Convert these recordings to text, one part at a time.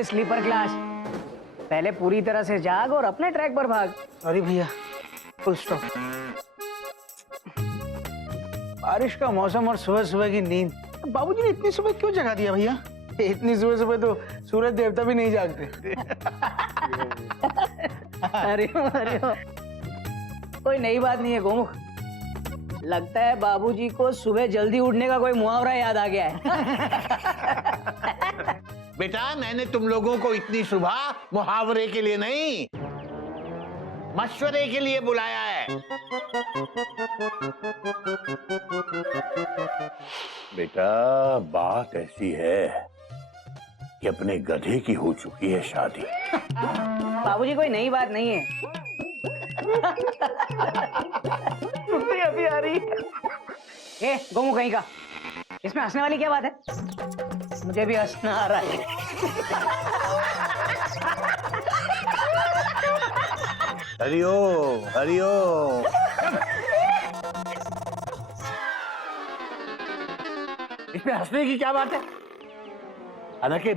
ओए sleeper class, पहले पूरी तरह से जाग और अपने ट्रैक पर भाग। अरे भैया फुल स्टॉप। बारिश का मौसम और सुबह सुबह की नींद, बाबूजी ने इतनी सुबह क्यों जगा दिया भैया? इतनी सुबह सुबह तो सूरज देवता भी नहीं जागते। अरे अरे कोई नई बात नहीं है गोमुख, लगता है बाबूजी को सुबह जल्दी उठने का कोई मुहावरा याद आ गया है। बेटा मैंने तुम लोगों को इतनी सुबह मुहावरे के लिए नहीं, मशवरे के लिए बुलाया है। बेटा बात ऐसी है कि अपने गधे की हो चुकी है शादी। बाबूजी कोई नई बात नहीं है। अभी आ रही है। ए गोमुख कहीं का, इसमें हंसने वाली क्या बात है? मुझे भी हंसना आ रहा है। हरिओ हरिओ। इसमें हंसने की क्या बात है? हालांकि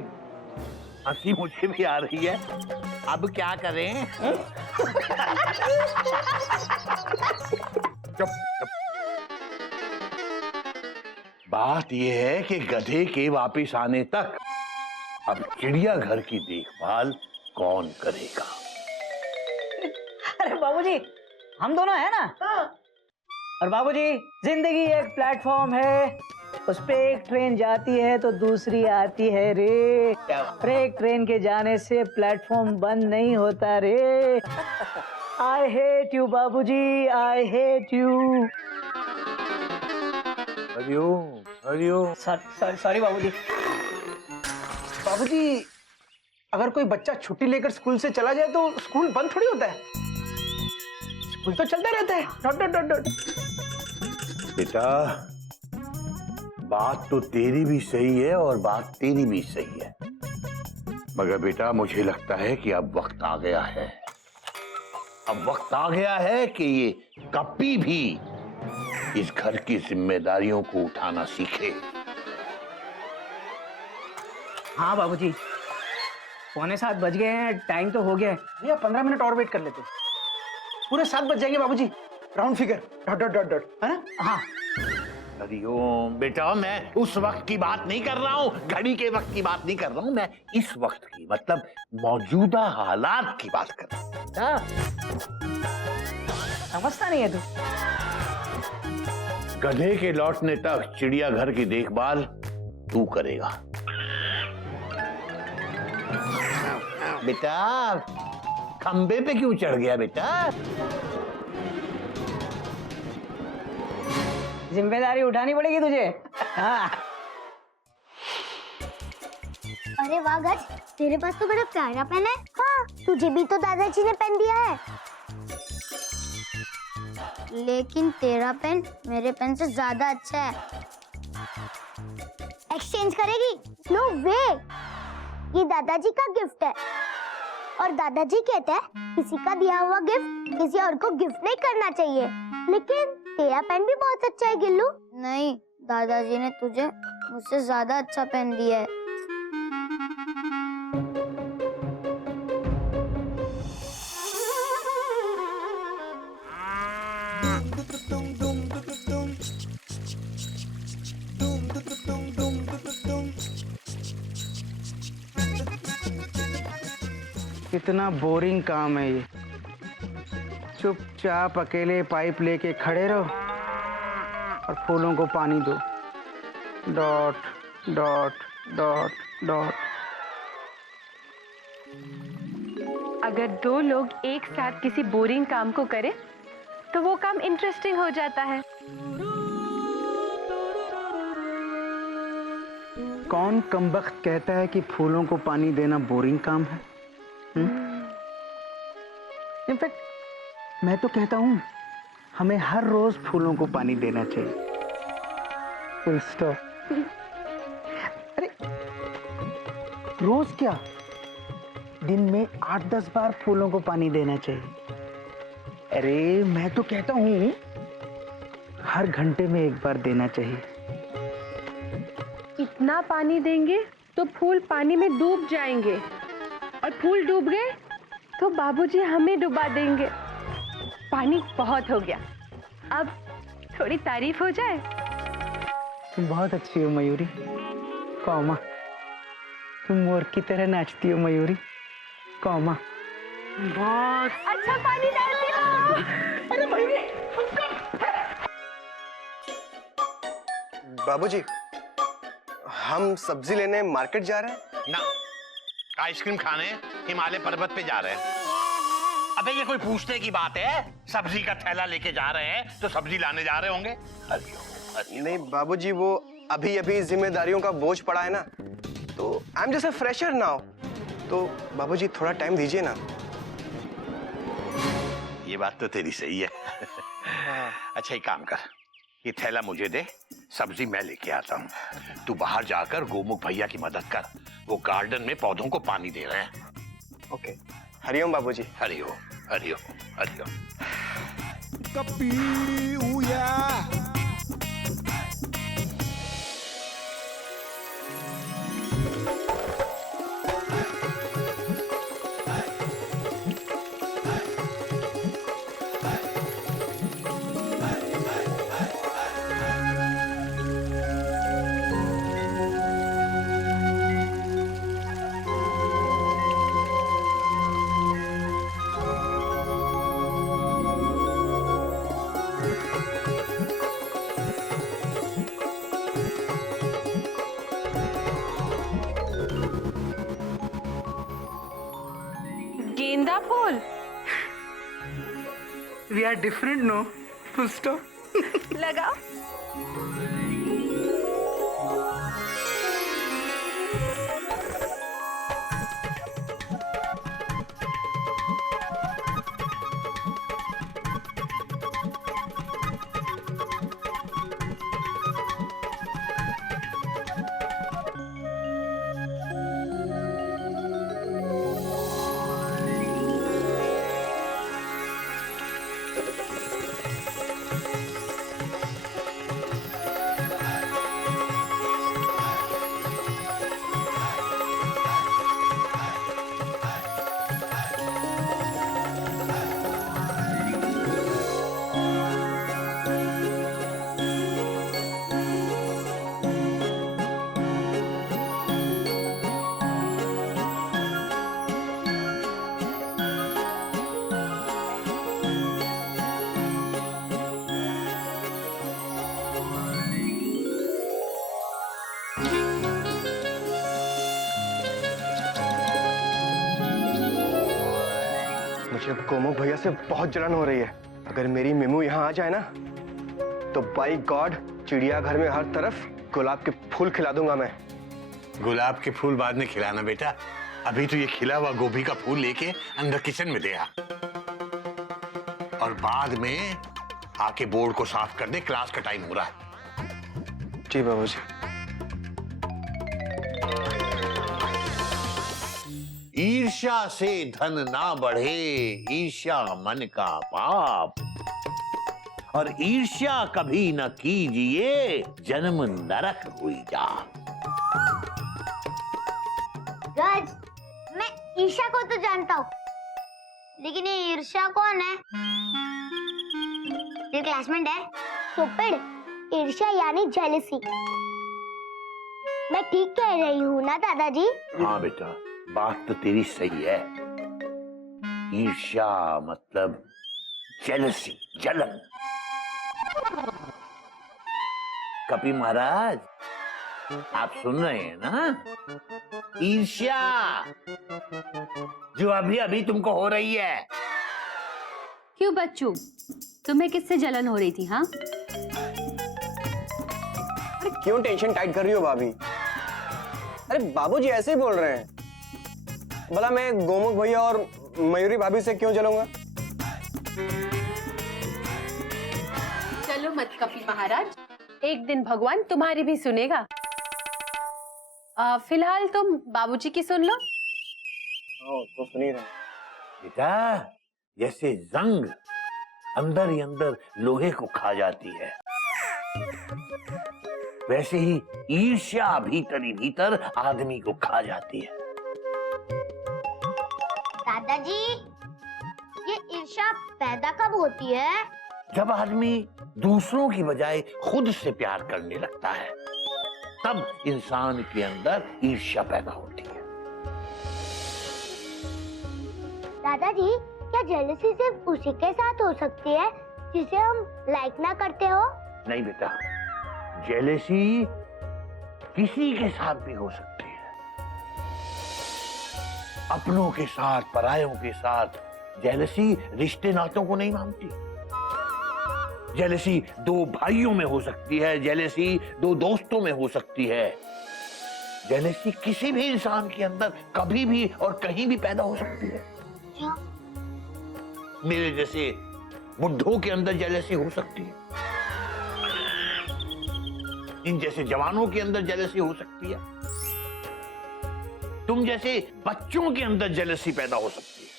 हंसी मुझे भी आ रही है, अब क्या करें? चुप चुप। बात यह है कि गधे के वापिस आने तक अब चिड़ियाघर की देखभाल कौन करेगा? अरे बाबूजी हम दोनों हैं ना। और बाबूजी जिंदगी एक प्लेटफॉर्म है, उस पे एक ट्रेन जाती है तो दूसरी आती है रे। और एक ट्रेन के जाने से प्लेटफॉर्म बंद नहीं होता रे। आई हेट यू बाबूजी, I hate you. Hariom Hariom. Sorry बाबूजी। बाबूजी अगर कोई बच्चा छुट्टी लेकर स्कूल से चला जाए तो स्कूल बंद थोड़ी होता है, स्कूल तो चलता रहता है। Dot dot dot dot. बेटा बात तो तेरी भी सही है और बात तेरी भी सही है, मगर बेटा मुझे लगता है कि अब वक्त आ गया है, अब वक्त आ गया है कि ये कप्पी भी इस घर की जिम्मेदारियों को उठाना सीखे। हाँ बाबूजी 6:45 बज गए हैं, टाइम तो हो गया है। भैया 15 मिनट और वेट कर लेते, पूरे 7 बज जाएंगे बाबूजी, round figure. Dot dot dot dot, है ना? हाँ हरिओम। बेटा मैं उस वक्त की बात नहीं कर रहा हूँ, घड़ी के वक्त की बात नहीं कर रहा हूँ, मैं इस वक्त की मतलब मौजूदा हालात की बात कर रहा हूँ। समझता नहीं है तू। गधे के लौटने तक चिड़ियाघर की देखभाल तू करेगा। बेटा खंबे पे क्यों चढ़ गया बेटा? जिम्मेदारी उठानी पड़ेगी तुझे। हाँ। अरे वाह गज, तेरे पास तो बड़ा प्यारा पेन है। हाँ, तुझे भी तो दादाजी ने पेन दिया है, लेकिन तेरा पेन मेरे पेन से ज्यादा अच्छा है। एक्सचेंज करेगी? नो वे, ये दादाजी का गिफ्ट है और दादाजी कहते हैं किसी का दिया हुआ गिफ्ट किसी और को गिफ्ट नहीं करना चाहिए। लेकिन तेरा पेन भी बहुत अच्छा है गिल्लू। नहीं, दादाजी ने तुझे मुझसे ज्यादा अच्छा पेन दिया है। कितना बोरिंग काम है ये, चुपचाप अकेले पाइप लेके खड़े रहो और फूलों को पानी दो। Dot dot dot dot. अगर दो लोग एक साथ किसी बोरिंग काम को करें तो वो काम इंटरेस्टिंग हो जाता है। कौन कमबख्त कहता है कि फूलों को पानी देना बोरिंग काम है? इनफैक्ट मैं तो कहता हूँ हमें हर रोज फूलों को पानी देना चाहिए। Full stop. अरे रोज क्या, दिन में 8-10 बार फूलों को पानी देना चाहिए। अरे मैं तो कहता हूँ हर घंटे में 1 बार देना चाहिए। इतना पानी देंगे तो फूल पानी में डूब जाएंगे। और फूल डूब गए तो बाबूजी हमें डुबा देंगे। पानी बहुत हो गया, अब थोड़ी तारीफ हो जाए। तुम बहुत अच्छी हो मयूरी। कौमा, तुम मोर की तरह नाचती हो मयूरी। कौमा, बहुत अच्छा पानी डालती हो। अरे मयूरी। बाबूजी, हम सब्जी लेने मार्केट जा रहे हैं। ना, आइसक्रीम खाने हिमालय पर्वत पे जा रहे हैं। अबे ये कोई पूछने की बात है? सब्जी का थैला लेके जा रहे हैं तो सब्जी लाने जा रहे होंगे। हरिओम। नहीं बाबूजी, वो अभी अभी जिम्मेदारियों का बोझ पड़ा है ना, तो I am just a fresher now. तो बाबूजी थोड़ा टाइम दीजिए ना। ये बात तो तेरी सही है। अच्छा एक काम कर, ये थैला मुझे दे, सब्जी मैं लेके आता हूँ। तू बाहर जाकर गोमुख भैया की मदद कर, वो गार्डन में पौधों को पानी दे रहे हैं। ओके, हरिओम बाबूजी। हरिओम हरिओम हरिओम। Kapi uya. गेंदा फूल we are different no. Full stop. लगाओ। मुझे गोमुख भैया से बहुत जलन हो रही है। अगर मेरी मीमू यहाँ आ जाए ना, तो बाई गॉड चिड़ियाघर में हर तरफ गुलाब के फूल खिला दूंगा मैं। गुलाब के फूल बाद में खिलाना बेटा, अभी तो ये खिला हुआ गोभी का फूल लेके अंदर किचन में दे आ, और बाद में आके बोर्ड को साफ कर दे, क्लास का टाइम हो रहा है। जी बाबूजी। ईर्ष्या से धन ना बढ़े, ईर्ष्या मन का पाप, और ईर्ष्या कभी न कीजिए, जन्म नरक हुई जा। राज, मैं ईर्ष्या को तो जानता हूँ, लेकिन ये ईर्ष्या कौन है? ये क्लासमेट है। स्टूपिड। ईर्ष्या यानी जेलसी। मैं ठीक कह रही हूँ ना दादाजी? हाँ बेटा, बात तो तेरी सही है। ईर्ष्या मतलब जेलसी, जलन। कपी महाराज, आप सुन रहे हैं ना? ईर्ष्या जो अभी अभी तुमको हो रही है। क्यों बच्चों, तुम्हें किससे जलन हो रही थी? हाँ, अरे क्यों टेंशन टाइट कर रही हो भाभी? अरे बाबूजी ऐसे ही बोल रहे हैं। भला मैं गोमुख भैया और मयूरी भाभी से क्यों जलूंगा? चलो मत कपी महाराज, एक दिन भगवान तुम्हारी भी सुनेगा। फिलहाल तुम बाबूजी की सुन लो। तो सुन ही रहे। बेटा, जैसे जंग अंदर ही अंदर लोहे को खा जाती है, वैसे ही ईर्ष्या भीतर ही भीतर आदमी को खा जाती है। दादाजी, ये ईर्ष्या पैदा कब होती है? जब आदमी दूसरों की बजाय खुद से प्यार करने लगता है, तब इंसान के अंदर ईर्ष्या पैदा होती है। दादाजी, क्या जेलसी सिर्फ उसी के साथ हो सकती है जिसे हम लाइक ना करते हो? नहीं बेटा, जेलेसी किसी के साथ भी हो सकती है। अपनों के साथ, परायों के साथ जेलेसी रिश्ते नातों को नहीं मानती। जेलेसी दो भाइयों में हो सकती है, जेलेसी दो दोस्तों में हो सकती है। जेलेसी किसी भी इंसान के अंदर कभी भी और कहीं भी पैदा हो सकती है। मेरे जैसे बुड्ढों के अंदर जेलेसी हो सकती है, इन जैसे जवानों के अंदर जेलेसी हो सकती है, तुम जैसे बच्चों के अंदर जेलेसी पैदा हो सकती है।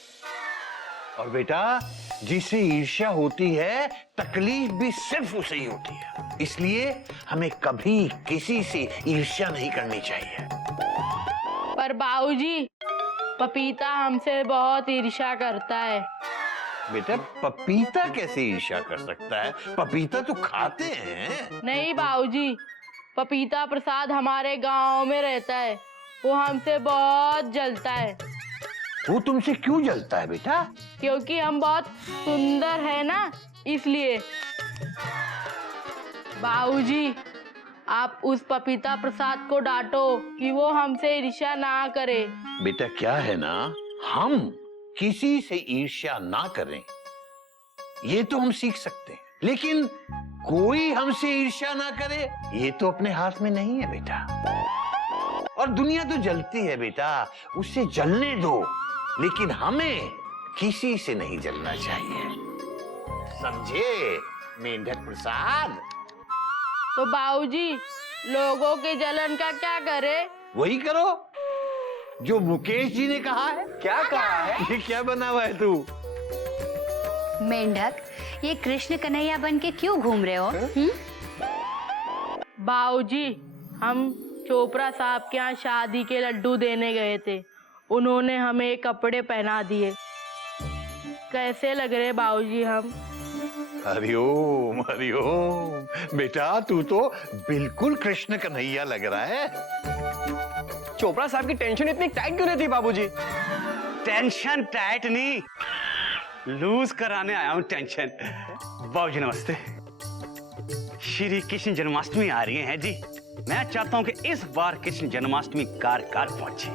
और बेटा, जिसे ईर्ष्या होती है, तकलीफ भी सिर्फ उसे ही होती है। इसलिए हमें कभी किसी से ईर्ष्या नहीं करनी चाहिए। पर बाबूजी, पपीता हमसे बहुत ईर्ष्या करता है। बेटा, पपीता कैसे ईर्ष्या कर सकता है? पपीता तो खाते हैं। नहीं बाबूजी, पपीता प्रसाद हमारे गांव में रहता है, वो हमसे बहुत जलता है। वो तुमसे क्यों जलता है बेटा? क्योंकि हम बहुत सुंदर है ना, इसलिए। बाबूजी, आप उस पपीता प्रसाद को डांटो कि वो हमसे ईर्ष्या ना करे। बेटा, क्या है ना, हम किसी से ईर्ष्या ना करें, ये तो हम सीख सकते हैं, लेकिन कोई हमसे ईर्ष्या ना करे, ये तो अपने हाथ में नहीं है बेटा। और दुनिया तो जलती है बेटा, उससे जलने दो, लेकिन हमें किसी से नहीं जलना चाहिए, समझे मेंढक प्रसाद? तो बाबूजी, लोगों के जलन का क्या करे? वही करो जो मुकेश जी ने कहा है। क्या कहा है? ये क्या बना हुआ है तू? मेंढक, ये कृष्ण कन्हैया बन के क्यों घूम रहे हो? बाबूजी, हम चोपड़ा साहब के यहाँ शादी के लड्डू देने गए थे, उन्होंने हमें कपड़े पहना दिए। कैसे लग रहे बाबूजी हम? हरिओम हरिओम। बेटा, तू तो बिल्कुल कृष्ण कन्हैया लग रहा है। चोपड़ा साहब की टेंशन इतनी टाइट क्यों रहती बाबूजी? टेंशन टाइट नहीं, लूज कराने आया हूं टेंशन। बाबूजी नमस्ते। श्री कृष्ण जन्माष्टमी आ रही है जी। मैं चाहता हूं कि इस बार कृष्ण जन्माष्टमी कार पहुंचे।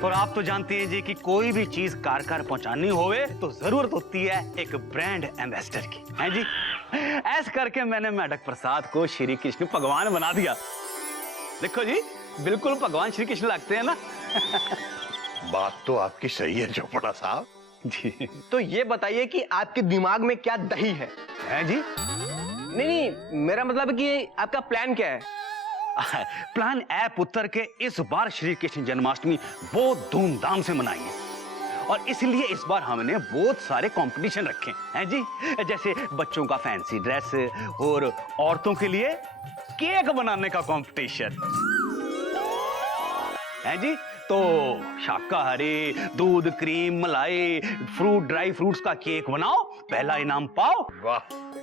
और आप तो जानते हैं जी कि कोई भी चीज कार पहुंचानी होवे तो जरूरत होती है एक ब्रांड एम्बेसडर की, है जी। ऐसा करके मैंने मेंढक प्रसाद को श्री कृष्ण भगवान बना दिया। देखो जी, बिल्कुल भगवान श्री कृष्ण लगते हैं ना। बात तो आपकी सही है चोपड़ा साहब जी। तो ये बताइए कि आपके दिमाग में क्या दही है? है जी। नहीं, मेरा मतलब कि आपका प्लान क्या है? प्लान है पुत्र के इस बार श्री कृष्ण जन्माष्टमी बहुत धूमधाम से मनाएंगे, और इसलिए इस बार हमने बहुत सारे कंपटीशन रखे हैं जी। जैसे बच्चों का फैंसी ड्रेस और औरतों के लिए केक बनाने का कंपटीशन है जी। तो शाकाहारी, दूध, क्रीम, मलाई, फ्रूट, ड्राई फ्रूट्स का केक बनाओ, पहला इनाम पाओ। वाह।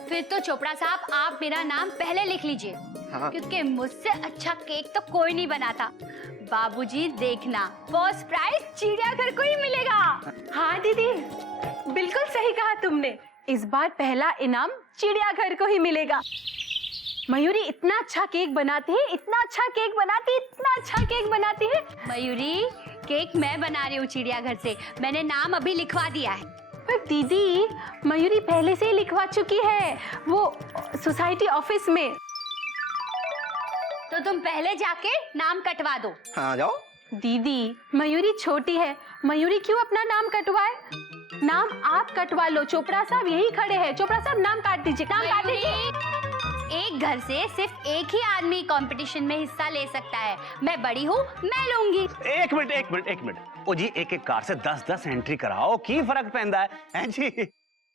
फिर तो चोपड़ा साहब, आप मेरा नाम पहले लिख लीजिए, क्योंकि मुझसे अच्छा केक तो कोई नहीं बनाता। बाबूजी देखना, फर्स्ट प्राइज चिड़ियाघर को ही मिलेगा। हाँ दीदी, बिल्कुल सही कहा तुमने। इस बार पहला इनाम चिड़ियाघर को ही मिलेगा। मयूरी इतना अच्छा केक बनाती है, इतना अच्छा केक बनाती है, इतना अच्छा केक बनाती है। मयूरी, केक मैं बना रही हूँ चिड़ियाघर से, मैंने नाम अभी लिखवा दिया है। पर दीदी, मयूरी पहले से ही लिखवा चुकी है, वो सोसाइटी ऑफिस में। तो तुम पहले जाके नाम कटवा दो। हाँ जाओ। दीदी, मयूरी छोटी है, मयूरी क्यों अपना नाम कटवाए? नाम आप कटवा लो। चोपड़ा साहब यही खड़े हैं। चोपड़ा साहब नाम काट दीजिए, नाम काट दीजिए। एक घर से सिर्फ एक ही आदमी कंपटीशन में हिस्सा ले सकता है। मैं बड़ी हूँ, मैं लूंगी। एक मिनट। ओ जी, एक कार से 10-10 एंट्री कराओ, की फर्क पैंदा है जी।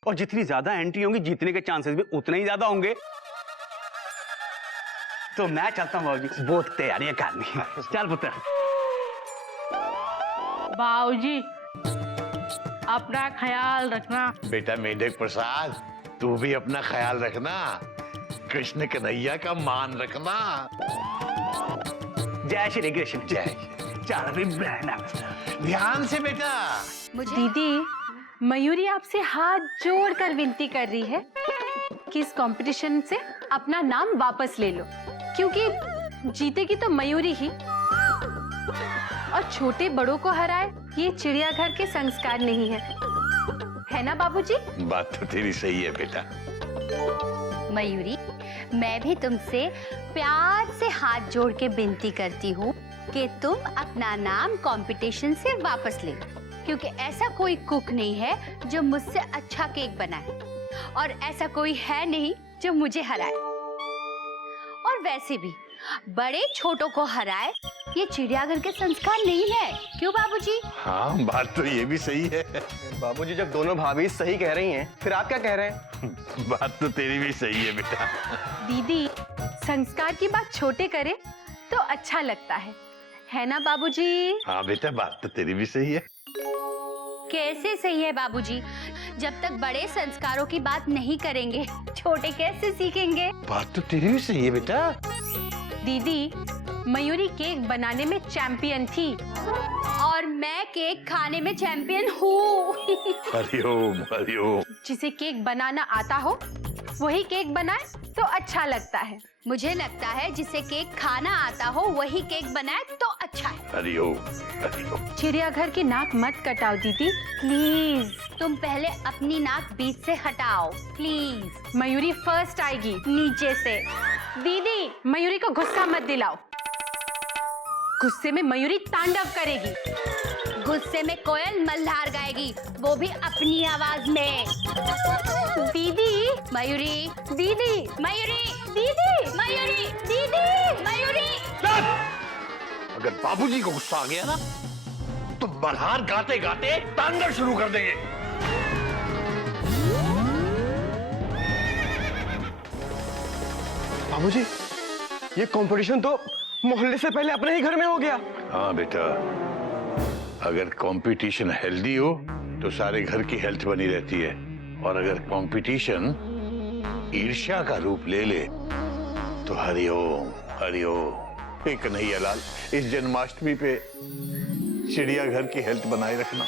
और जितनी ज्यादा एंट्री होंगी, जीतने के चांसेस भी उतने ही ज्यादा होंगे। तो मैं चाहता हूँ बाबूजी बहुत तैयारियां करनी। चल पुत्र। बाबूजी, अपना ख्याल रखना। बेटा मेढक प्रसाद, तू भी अपना ख्याल रखना, कृष्ण कन्हैया का मान रखना। जय श्री कृष्ण। जय। चल भी बहना। ध्यान से बेटा। मुझे दीदी, मयूरी आपसे हाथ जोड़कर विनती कर रही है कि इस कंपटीशन से अपना नाम वापस ले लो, क्योंकि जीतेगी तो मयूरी ही, और छोटे बड़ों को हराए ये चिड़ियाघर के संस्कार नहीं है ना बाबूजी? बात तो तेरी सही है बेटा। मयूरी, मैं भी तुमसे प्यार से हाथ जोड़ के विनती करती हूँ कि तुम अपना नाम कंपटीशन से वापस ले लो, क्योंकि ऐसा कोई कुक नहीं है जो मुझसे अच्छा केक बनाए, और ऐसा कोई है नहीं जो मुझे हराए। और वैसे भी बड़े छोटों को हराए ये चिड़ियाघर के संस्कार नहीं है, क्यों बाबूजी? हाँ, बात तो ये भी सही है। बाबूजी, जब दोनों भाभी सही कह रही हैं, फिर आप क्या कह रहे हैं? बात तो तेरी भी सही है बेटा। दीदी, संस्कार की बात छोटे करे तो अच्छा लगता है ना बाबूजी? हाँ बेटा, बात तो तेरी भी सही है। कैसे सही है बाबूजी? जब तक बड़े संस्कारों की बात नहीं करेंगे, छोटे कैसे सीखेंगे? बात तो तेरी भी सही है बेटा। दीदी, मयूरी केक बनाने में चैंपियन थी, और मैं केक खाने में चैंपियन हूँ। हरिओम हरिओम। जिसे केक बनाना आता हो वही केक बनाए तो अच्छा लगता है। मुझे लगता है जिसे केक खाना आता हो वही केक बनाए तो अच्छा है। हरिओम हरिओम। चिड़ियाघर की नाक मत कटाओ दीदी, प्लीज। तुम पहले अपनी नाक बीच से हटाओ, प्लीज। मयूरी फर्स्ट आएगी नीचे से। दीदी, मयूरी को गुस्सा मत दिलाओ, गुस्से में मयूरी तांडव करेगी। गुस्से में कोयल मल्हार गाएगी, वो भी अपनी आवाज में। दीदी, मयूरी, दीदी, मयूरी, दीदी, मयूरी, दीदी, मयूरी। अगर बाबूजी को गुस्सा आ गया ना, तो मल्हार गाते गाते तांडव शुरू कर देंगे। बाबूजी, ये कंपटीशन तो मोहल्ले से पहले अपने ही घर में हो गया। हाँ बेटा, अगर कंपटीशन हेल्दी हो तो सारे घर की हेल्थ बनी रहती है, और अगर कंपटीशन ईर्ष्या का रूप ले ले तो हरिओम हरिओम। हे कन्हैया लाल, इस जन्माष्टमी पे चिड़ियाघर की हेल्थ बनाए रखना।